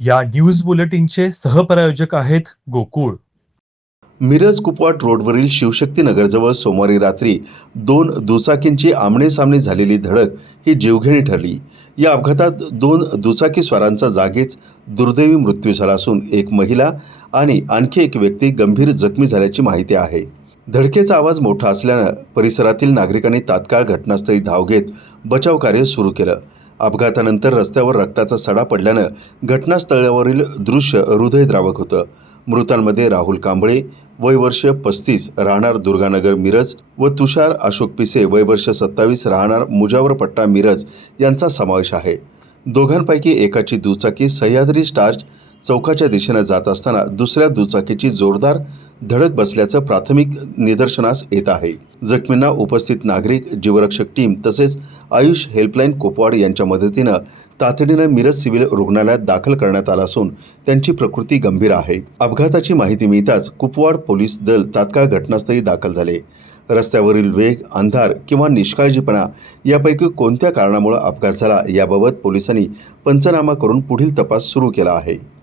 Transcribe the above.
या न्यूज बुलेटिनचे सहप्रायोजक आहेत गोकुळ. मिरज कुपवाट रोडवरील शिवशक्ती नगरजवळ सोमवारी रात्री दोन दुचाकींची आमनेसामने झालेली धडक ही जीवघेणी ठरली. या अपघातात दोन दुचाकीस्वारांचा जागीच दुर्दैवी मृत्यू झाला असून एक महिला आणि आणखी एक व्यक्ती गंभीर जखमी झाल्याची माहिती आहे. धडकेचा आवाज मोठा असल्यानं परिसरातील नागरिकांनी तात्काळ घटनास्थळी धाव घेत बचाव कार्य सुरू केलं. अपघातानंतर रस्त्यावर रक्ताचा सडा पडल्यानं घटनास्थळावरील दृश्य हृदयद्रावक होतं. मृतांमध्ये राहुल कांबळे वय वर्ष पस्तीस राहणार दुर्गानगर मिरज व तुषार अशोक पिसे वय वर्ष सत्तावीस राहणार मुजावरपट्टा मिरज यांचा समावेश आहे. दोघांपैकी एकाची दुचाकी सह्याद्री स्टार्च चौकाच्या दिशेनं जात असताना दुसऱ्या दुचाकीची जोरदार धडक बसल्याचं प्राथमिक निदर्शनास येत आहे. जखमींना उपस्थित नागरिक जीवरक्षक टीम तसेच आयुष हेल्पलाईन कोपवाड यांच्या मदतीनं तातडीनं मिरज सिव्हिल रुग्णालयात दाखल करण्यात आलं असून त्यांची प्रकृती गंभीर आहे. अपघाताची माहिती मिळताच कुपवाड पोलीस दल तात्काळ घटनास्थळी दाखल झाले. रस्त्यावरील वेग अंधार किंवा निष्काळजीपणा यापैकी कोणत्या कारणामुळे अपघात झाला याबाबत पोलिसांनी पंचनामा करून पुढील तपास सुरू केला आहे.